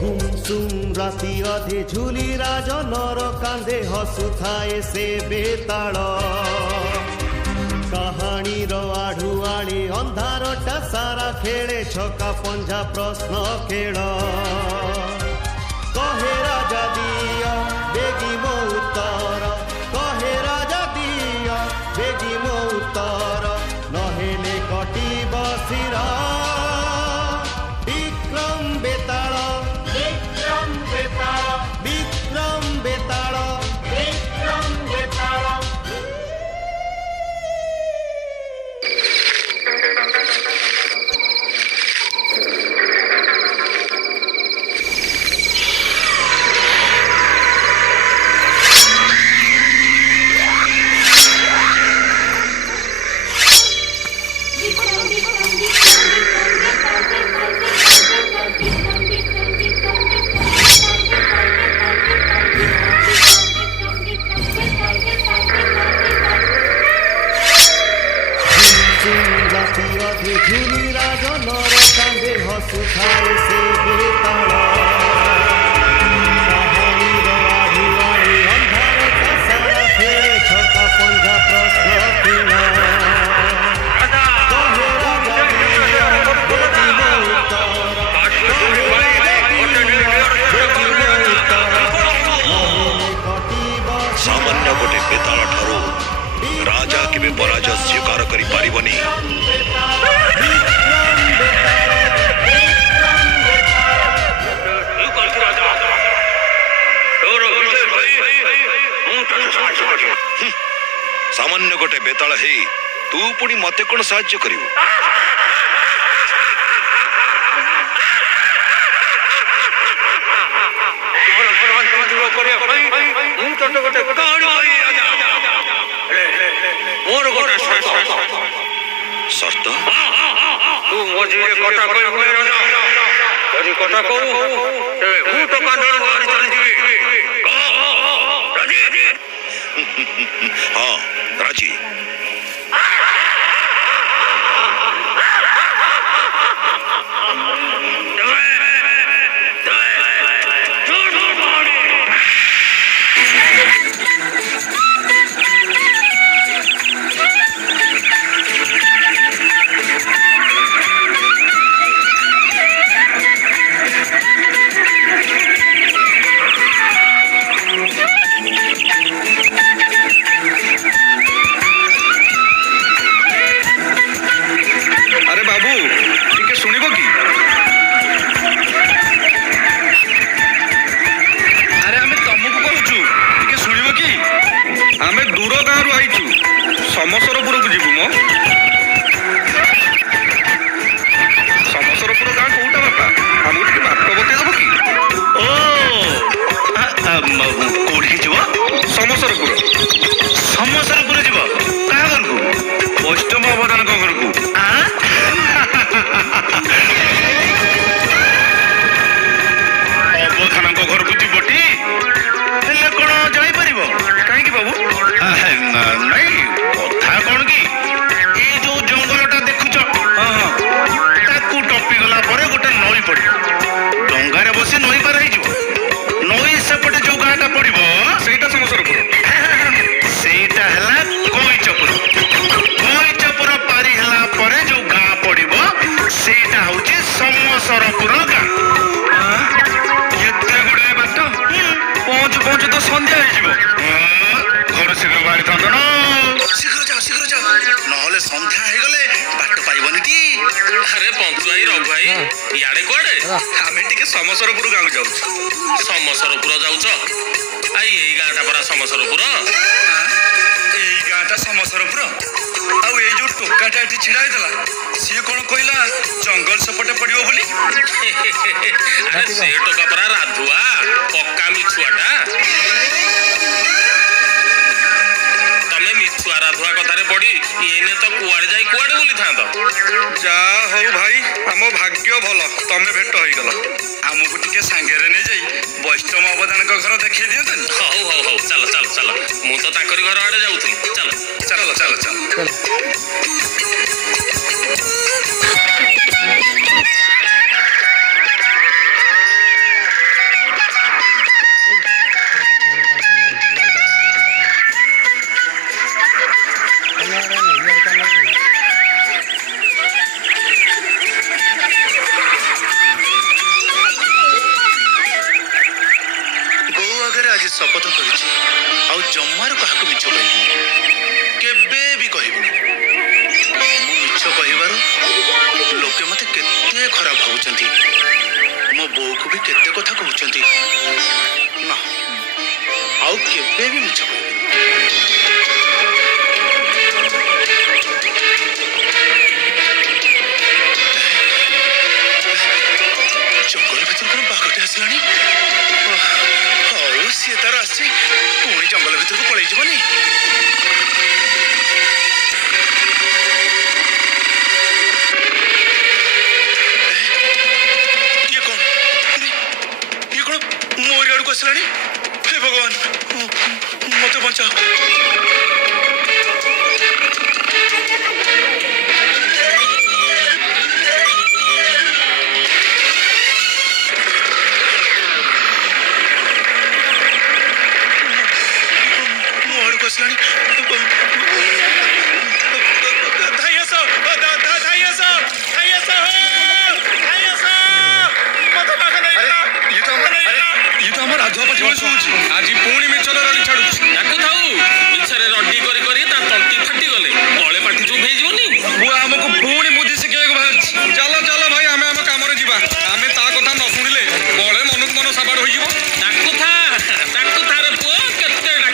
गुमसुम राति अधे झुली राज नर कांदे हसु थाए से बेताल कहानी आढ़ू आड़ी अंधारटा सारा खेले छका पंजा प्रश्न खेल कहे राजा दिया बेगी मो उत्तर कहे राजा दिया बेगी मो उत्तर नहेले कटी बसिरा विक्रम बेताल झुली राज नर कांदे हसु थाए से बेताल कहानी आढ़ू आड़ी अंधारटा सारा खेले छका पंजा प्रश्न खेल कहे राजा दिया बेगी मो उत्तर कहे राजा दिया बेगी मो उत्तर नहेले कटी बसिरा सामान्य गोटे बेताल ठारू राजा केबे पराजय स्वीकार करि पारिबनी। सामान्य गोटे बेताल है तू पुणी मते कौन साहाय्य करिवु? शर्त तू मझे कटा कटा कहू तो कांदड़ मारी चली हाँ राजी। समसरपुर को जीवु मो समसरपुर गाँ कौटा बापा हमको टे बाट बतई देव कि कौटी जीव समसरपुर समसरपुर जीव क्या घर को वैष्णव अवदान घर को अवधान घर को जीवटी कौन जापर कहीं बाबू नहीं कथा कौन कि ये जो जंगलटा देखुच ताकू टपी गला परे गोटे नई पड़ो डंगारे बसी नई पार हो नई सेपटे जो गाँटा पड़ो ସେଇଟା समसरपुर ସେଇଟା ହେଲା କଇଁଚପୁର ପାରି ହେଲା ପରେ जो ଗାଁ ପଡିବ ସେଇଟା ହଉଛି समसरपुर ଗାଁ। ଏତେ ଗୁଡାଏ ବାଟ ପହଞ୍ଚୁ ପହଞ୍ଚୁ ତ ସନ୍ଧ୍ୟା ହେଇଯିବ। घर शीघ्र बाहरी था ना शीघ्र जाओ नहले संध्या हो गले बाट पाइबनी टी। अरे पंचु भाई रघु भाई याडे कोडे आमे टिके समसरपुर गाँव जाऊ समसरपुर जाऊछ आई एई गाँटा परा समसरपुर एई गाँटा समसरपुर आउ एई जो टोकाटा एठी छिड़ा हैतला सी कोन कहला जंगल सपटे पड़ियो बोली। अरे से टोका परा राधुआ पक्का मिछुआटा राधुआ कथारे पड़ी एने तो कुआड़े जाई कुआड़े बोली था जा हौ भाई आम भाग्य भल तमे भेट हो गल आमको टिके सांगेरे नहीं जाई ବୈଷ୍ଣବ ଅବଦାନଙ୍କ ଘର ଦେଖେଇ ଦିଅନ୍ତନି। ହଉ ହଉ ହଉ ଚାଲ ଚାଲ ଚାଲ ମୁଁ ତ ତାଙ୍କରି ଘର ଆଡେ ଯାଉଥିଲି ଚାଲ। ଚାଲ ଚାଲ ଚାଲ। ବୋଉ ଆଗରେ ଆଜି ଶପଥ କରିଛି ଆଉ ଜମାରୁ କାହାକୁ ମିଛ କହିବିନି, କେବେ ବି କହିବିନି। ମୁଁ ମିଛ କହିବାରୁ ଲୋକେ ମତେ କେତେ ଖରାପ ଭାବୁଛନ୍ତି, ମୋ ବୋଉକୁ ବି କେତେ କଥା କହୁଛନ୍ତି। ନା, ଆଉ କେବେ ବି ମିଛ କହିବିନି। ଜଙ୍ଗଲ ଭିତରୁ କଣ ବାଘଟେ ଆସିଲାଣି? ହଉ ସିଏ ତାର ଆସିଛି, ପୁଣି ଜଙ୍ଗଲ ଭିତରକୁ ପଳେଇ ଯିବନି। ଇଏ କଣ ମୋରି ଆଡକୁ ଆସିଲାଣି? ହେ ଭଗବାନ, ମତେ ବଞ୍ଚାଅ। ମୋ ଆଡକୁ ଆସିଲାଣି। ଧାଇଁ ଆସ, ଧାଇଁ ଆସ, ଧାଇଁ ଆସ, ଧାଇଁ ଆସ। ମତେ ବାଘ ନେଇଗଲା। ଇଏ ତ ଆମର ଆଧୁଆ ପାଟି ଭଳି ଶୁଭୁଛି। ଆଜି ପୁଣି ମିଛର ରଡ଼ି ଛାଡୁଛି।